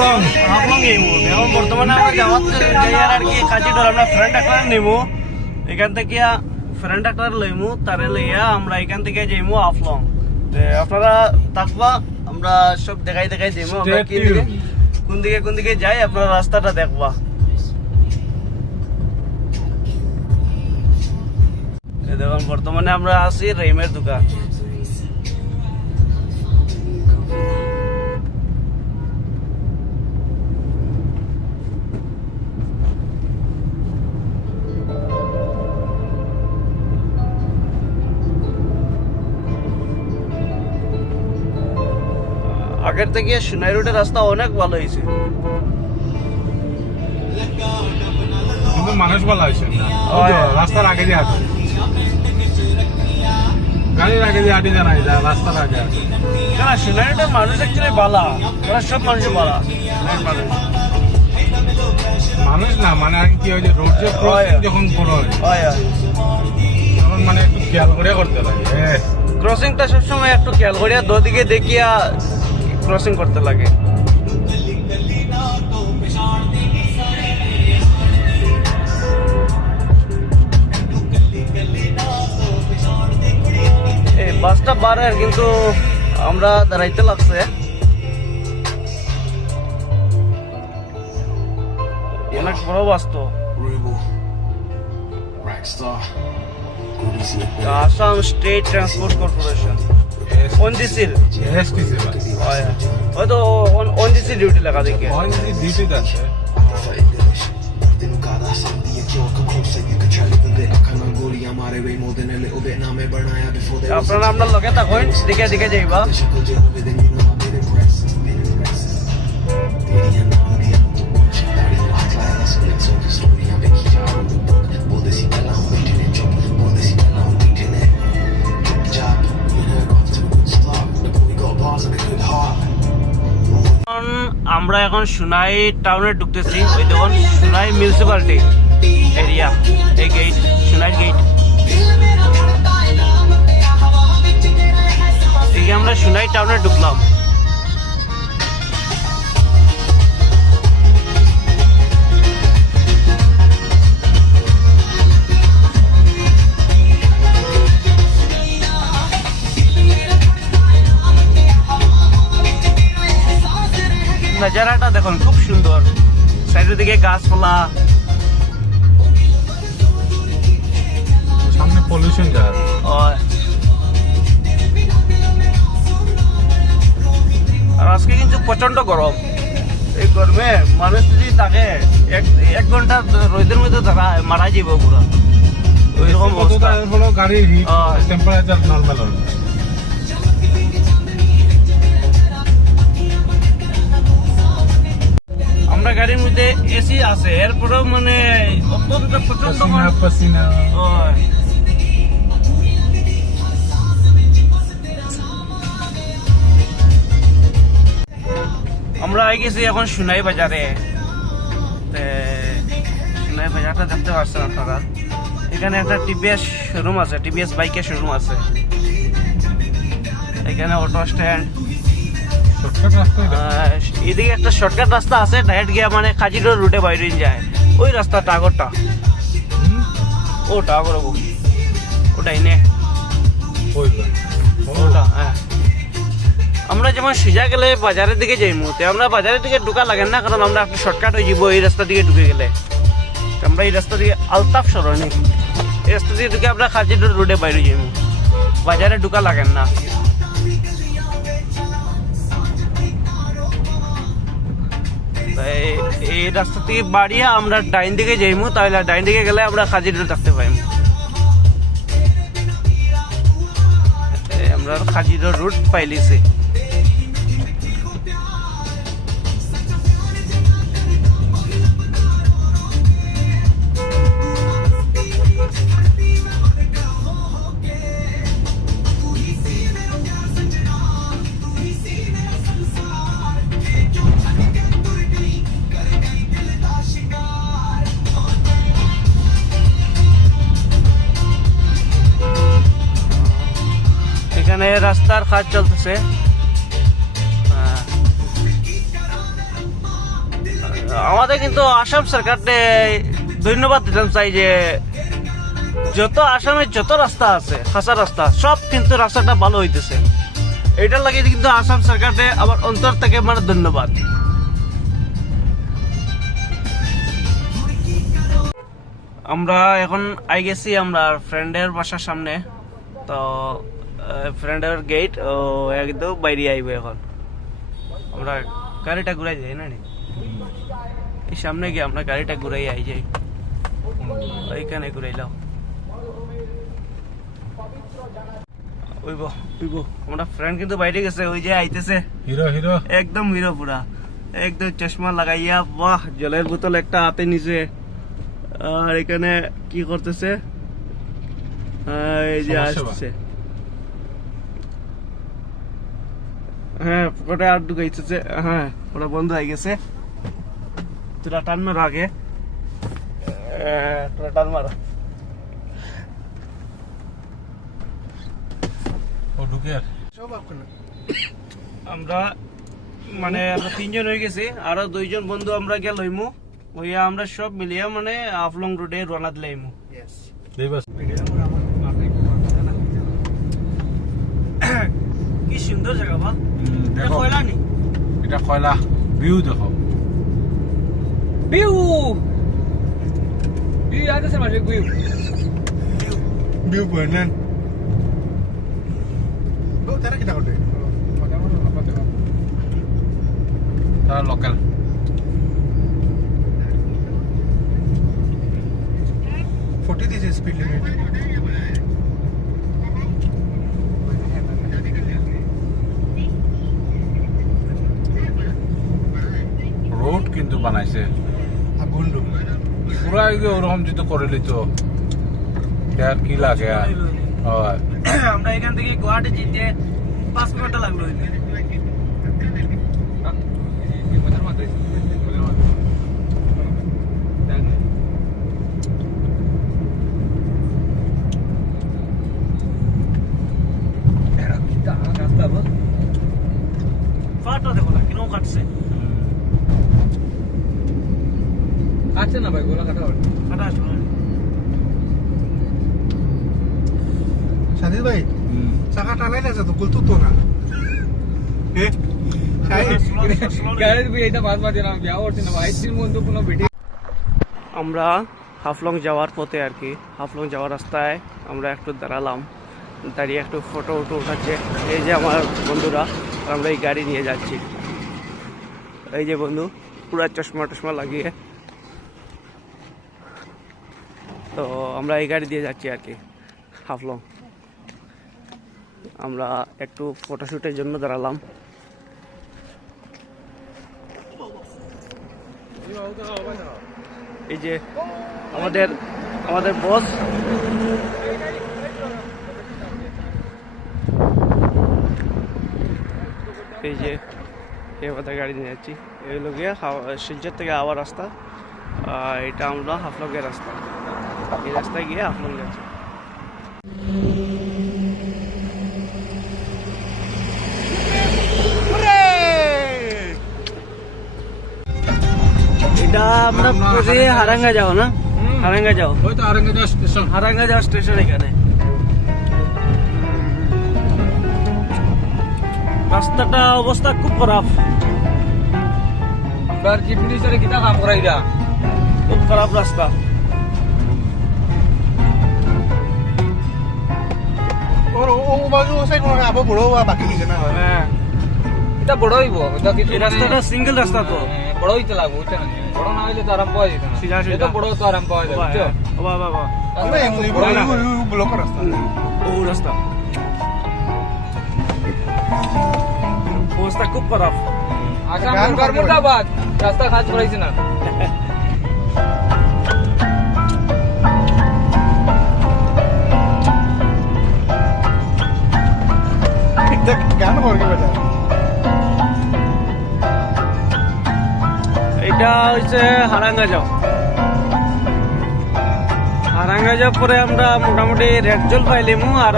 হাফলং যাইমু এখন বর্তমানে আমরা যাওয়ার যাইয়ার আর কি কাজিডোর আমরা ফ্রেন্ড একটা নেবো এখান থেকে ফ্রেন্ড একটা লইমু তারে লইয়া আমরা এখান থেকে যাইমু হাফলং আপনারা থাকবা আমরা সব দেখাই যাইমু আমরা কোন দিকে যাই আপনারা রাস্তাটা দেখবা দেখুন বর্তমানে আমরা আছি রহিমের দোকান আগের থেকে সোনাই রোডের রাস্তা অনেক ভালো হয়েছে কিন্তু মানুষ ভালো হয়েছে রাস্তার আগে দিয়ে আছে গাড়ির আগে দিয়ে আটি জানাই যায় রাস্তার আগে আছে কেন সোনাই রোডের মানুষ অ্যাকচুয়ালি বালা ওরা সব মানুষই বালা মানুষ না মানে আর কি হয় যে রোড যে ক্রসিং যখন বড় হয় তখন মানে একটু খেয়াল করে করতে লাগে ক্রসিংটা সবসময় একটু খেয়াল করিয়া দুদিকে দেখিয়া ক্রসিং করতে লাগে এই বাসটা বাড়ার কিন্তু আমরা দাঁড়াইতে লাগছে অনেক বড় বাস তো Assam state transport corporation ONGC হয়তো ONGC ডিউটি লেখা দেখে ডিউটি আছে আপনারা আপনার লগে থাকুন দিকে যাইবা আমরা এখন সোনাই টাউনে ঢুকতেছি ওই দেখুন সোনাই মিউনিসিপালিটি এরিয়া এই গেট সোনাই গেট এদিকে আমরা সোনাই টাউনে ঢুকলাম নজারাটা দেখুন খুব সুন্দর সাইডের দিকে গাছপালা সামনে পলিউশন যায় আর আজকে কিন্তু প্রচন্ড গরম এই গরমে মানুষ যদি থাকে এক ঘন্টা রোদের মধ্যে তারা মারা যাব পুরো ওইরকম অবস্থা গাড়ির হিট টেম্পারেচার নরমাল হয় আমরা গাড়ির মধ্যে এসি আছে এরপরেও মানে অত্যন্ত প্রচন্ড পাসিনা আমরা আই গেছি এখন সোনাই বাজারে সোনাই বাজারটা দেখতে পাচ্ছেন আপনারা এখানে একটা টিভিএস শোরুম আছে টিভিএস বাইকের শোরুম আছে এখানে অটো স্ট্যান্ড এদিকে একটা শর্টকাট রাস্তা আছে ডাইরেক্ট গিয়া মানে কাজিডোর রুটে বাইরে যায় ওই রাস্তাটা আগরটা ওটা আগর ওটাই নে ওটা হ্যাঁ আমরা যেমন সিজা গেলে বাজারের দিকে যাই মুহূর্তে আমরা বাজারের দিকে ঢুকা লাগে না কারণ আমরা একটা শর্টকাট হয়ে যাবো এই রাস্তা দিকে ঢুকে গেলে আমরা এই রাস্তা দিকে আলতাফ সরণি এই রাস্তা দিকে ঢুকে আমরা কাজিডোর রুটে বাইরে যাই বাজারে ঢুকা লাগেন না এই রাস্তা থেকে বাড়িয়ে আমরা ডাইন দিকে যাইমু তাহলে ডাইন দিকে গেলে আমরা কাজিডোর থাকতে পাইম আমরা কাজিডোর রুট পাইলিছি এখানে রাস্তার কাজ চলতেছে আমাদের কিন্তু আসাম সরকারকে ধন্যবাদ দিতে চাই যে যত আসামের যত রাস্তা আছে খাসা রাস্তা সব কিন্তু রাস্তাটা ভালো হইতেছে। এটার লাগে কিন্তু আসাম সরকারকে আবার অন্তর থেকে মানে ধন্যবাদ। আমরা এখন আই গেছি আমরা ফ্রেন্ডের বাসার সামনে, তো ফ্রেন্ডের গেট একদম বাইরে আইবে। এখন আমরা গাড়িটা ঘুরাই যাই না এই সামনে গিয়ে আমরা গাড়িটা ঘুরাই আই যাই, ওইখানে ঘুরাইলাম ওইব ওইব। আমরা ফ্রেন্ড কিন্তু বাইরে গেছে, ওই যে আইতেছে হিরো হিরো একদম হিরো পুরা, একদম চশমা লাগাইয়া বাহ, জলের বোতল একটা হাতে নিছে আর এখানে কি করতেছে এই যে আসছে। হ্যাঁ ওটা আর ঢুকাইছে, হ্যাঁ ওটা বন্ধ হয়ে গেছে। তোরা টান মারো আগে, তোরা টান মারো। ও ঢুকে আমরা মানে আমরা 3 জন হয়ে গেছি, আরো 2 জন বন্ধু আমরা গেল হইমু, ওইয়া আমরা সব মিলিয়ে মানে আফলং রোডে রওনা দিলাইমু। কি সুন্দর জায়গা বা, দেখো কয়লা নি এটা কয়লা ভিউ দেখো, ভিউ ভিউ याद है सर मुझे व्यू ভিউ পয়েন্ট নেন ও তারা কি করতে তারা local 40 this speed limit. Road কিন্তু বানাইছে পুরা ওরকম যদি করে লিত আর কি লাগে আর। হয় আমরা এখান থেকে গুয়াহাটি যেতে 5 ঘন্টা লাগলো। ফাটা দেখো না কিরকম কাটছে, কাটছে না ভাই, গোলা কাটা কাটা আসলো। সাদিদ ভাই চাকা টানাই না তো বলতো তো না গ্যারেজ भी এটা বাদ বাদ না क्या और না ভাই দিন বন্ধু কোনো ভিডিও। আমরা হাফলং যাওয়ার পথে আর কি, হাফলং যাওয়ার রাস্তায় আমরা একটু দাঁড়ালাম, দাঁড়িয়ে একটু ফটো উঠাচ্ছে এই যে আমার বন্ধুরা। আর আমরা এই গাড়ি নিয়ে যাচ্ছি, এই যে বন্ধু পুরা চশমা টশমা লাগিয়ে, তো আমরা এই গাড়ি দিয়ে যাচ্ছি আর কি হাফলং। আমরা একটু ফটোশ্যুটের জন্য দাঁড়ালাম। এই যে আমাদের বস, এই যে আমাদের গাড়ি নিয়ে যাচ্ছি। এই হলো গিয়ে শিলচর থেকে আওয়ার রাস্তা, এটা আমরা হাফলংয়ের রাস্তা, এই রাস্তায় গিয়ে হাফলং যাচ্ছি। এটা আমরা হারাঙ্গা যাও না, হারাঙ্গা যাও, ওই তো আরেঙ্গা স্টেশন, হারাঙ্গা যাও স্টেশন। এখানে রাস্তাটা অবস্থা খুব খারাপ, আপনার চিফ মিনিস্টারে কিটা কাম করাইরা, খুব খারাপ রাস্তা। ওর ও বাজু সাইড মনে আবো বড় বাকি কিছু না হয়। হ্যাঁ এটা বড় হইব, এটা কিছু এই রাস্তাটা সিঙ্গেল রাস্তা তো বড় হইতে লাগবে, বুঝছেন না? বড় না হইলে তো আরাম পাওয়া যেত না, সিধা সিধা। এটা বড় তো আরাম পাওয়া যাবে, বুঝছো? বাবা বাবা আমরা এমনি বড় ব্লক রাস্তা বহু রাস্তা, অবস্থা খুব খারাপ। আসাম সরকার মুর্দাবাদ, রাস্তা কাজ করাইছে না। গান করবে বেটা এটা হচ্ছে হারাঙ্গা যাও, হারাঙ্গা যাওয়ার পরে আমরা মোটামুটি রেডজল পাইলিমু আর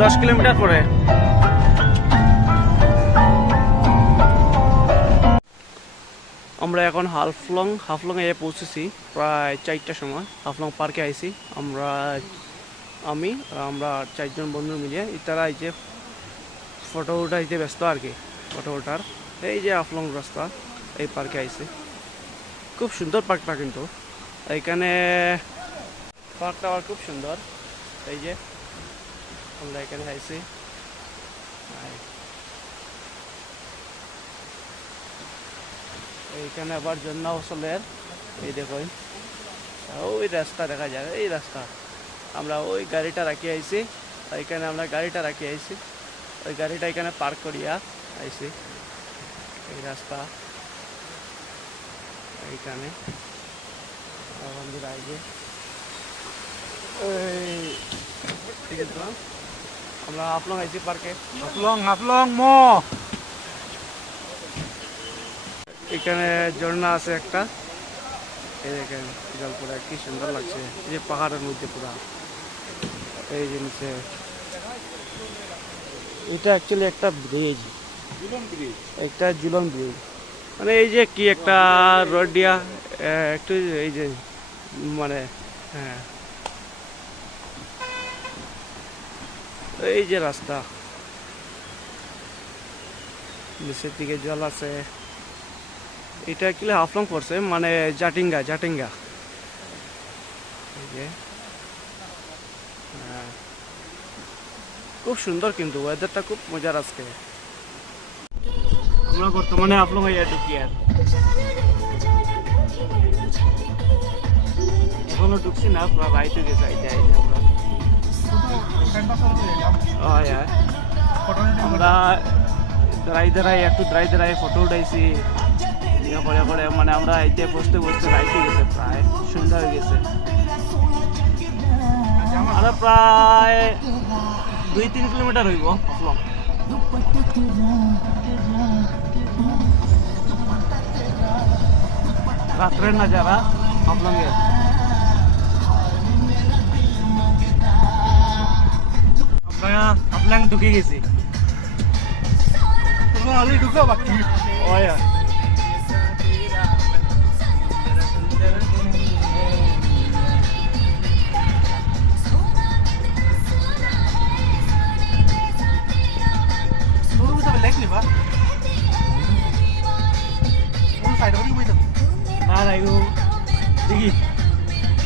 10 কিলোমিটার পরে। আমরা এখন হাফলংয়ে পৌঁছেছি প্রায় 4টার সময়। হাফলং পার্কে আইছি আমরা 4জন বন্ধু মিলিয়ে। তারা এই যে ফটো উঠাইতে ব্যস্ত আর কি, ফটো ওঠার। এই যে হাফলং রাস্তা, এই পার্কে আইছি। খুব সুন্দর পার্কটা, কিন্তু এইখানে পার্কটা আবার খুব সুন্দর। এই যে আমরা এখানে আইছি, এইখানে আবার ঝর্ণা ফসলের এই দেখুন ওই রাস্তা দেখা যায়, এই রাস্তা আমরা ওই গাড়িটা রাখি আইছি। এইখানে আমরা গাড়িটা রাখি আইছি, ওই গাড়িটা এখানে পার্ক করিয়া আইছি। এই রাস্তা এইখানে বন্ধুরা এই যে আমরা হাফলং আইছি পার্কে। হাফলং মো এখানে ঝর্ণা আছে একটা, এই দেখেন জল পুরা কি সুন্দর লাগছে। এই যে পাহাড়ের মধ্যে পুরা এই জিনিসে, এটা অ্যাকচুয়ালি একটা ব্রিজ, একটা ঝুলন ব্রিজ। মানে এই যে কি একটা রোড দিয়া একটু এই যে মানে হ্যাঁ এই যে রাস্তা, নিচের দিকে জল আছে। এটা অ্যাকচুয়ালি হাফলং পড়ছে, মানে জাটিঙ্গা। এই যে খুব সুন্দর, কিন্তু ওয়েদারটা খুব মজার আজকে। আমরা বর্তমানে হাফলং হইয়া ঢুকি, আর এখনো ঢুকছি না, পুরো রাইতে গেছে। আমরা দাঁড়াই ফটো উঠাইছি করে, মানে আমরা এতে বসতে রাইতে গেছে, প্রায় সন্ধ্যা হয়ে গেছে। আমরা প্রায় 2-3 কিলোমিটার হইব হাফলং। রাত্রের নাজারা হাফলং এর। আমরা হাফলং ঢুকে গেছি। ঢুকো বাকি ওয়া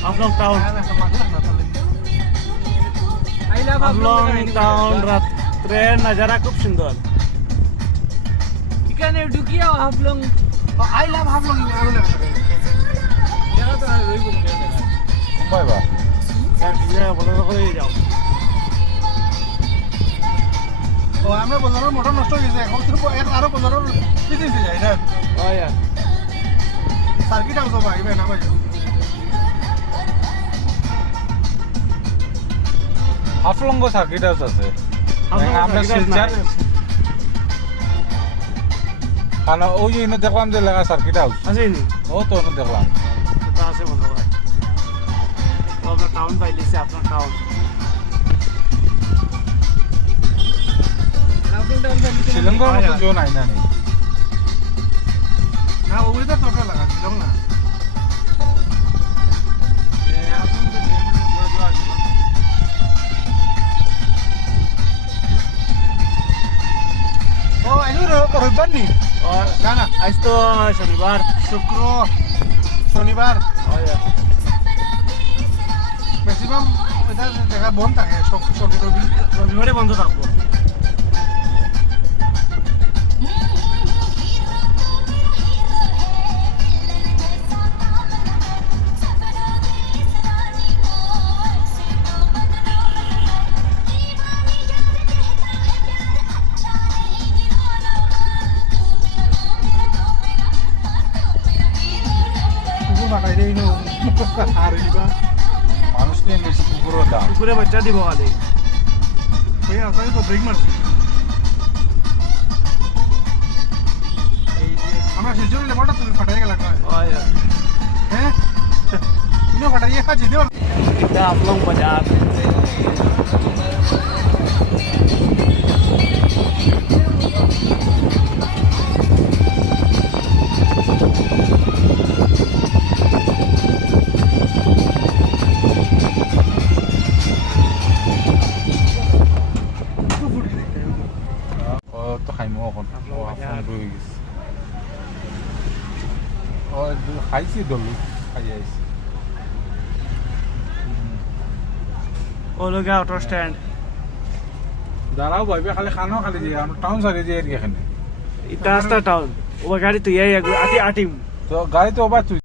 হাফলং টাউন, হাফলং টাউন রাত্রের নাজারা খুব সুন্দর। এখানে ঢুকিয়া হাফলং আই লাভ হাফলং জায়গা তো রইব না বাইবা যাও। ও আমরা বজারের মোটর নষ্ট হয়ে গেছে, এখন তো আরো বজারের পিছিয়ে যায় না। সার্কিট হাউস ভাই না ভাই, হাফলং সার্কিট হাউস আছে। আমরা শিলচর খানা ওই যে দেখলাম যে লেখা সার্কিট হাউস আসেনি, ও তো দেখলাম আছে মনে হয়। আপনার টাউন পাইলিছে, আপনার টাউন শ্রীলঙ্কার মতো জোন আইনা নেই না ওইটা তো লাগা ছিল না। ও আইনো রবিবার নি না না আজ তো শনিবার, শনিবার ম্যাক্সিমাম এটা জায়গা বন্ধ থাকে, সব রবিবারে বন্ধ থাকবো। মানুষ নিয়ে বেশি কুকুরের দাম কুকুরে বাচ্চা দিব খালি। ব্রেক মারছি আমরা শিলচরের লেবারটা তুমি ফাটাই গেল হ্যাঁ ফাটাইয়ে খাচ্ছি দেব। এটা হাফলং বাজার। এখন হাফলং ও বাজার। হাফলং রয়ে গেছে ও খাইছি দলু খাই আইছি ও লোকে অটো স্ট্যান্ড দাঁড়াও ভাইবে খালি খানো খালি যে আমরা টাউন সারি যে এখানে ইটা রাস্তা টাউন ও গাড়ি তুই আটিম তো গাড়ি তো আবার তুই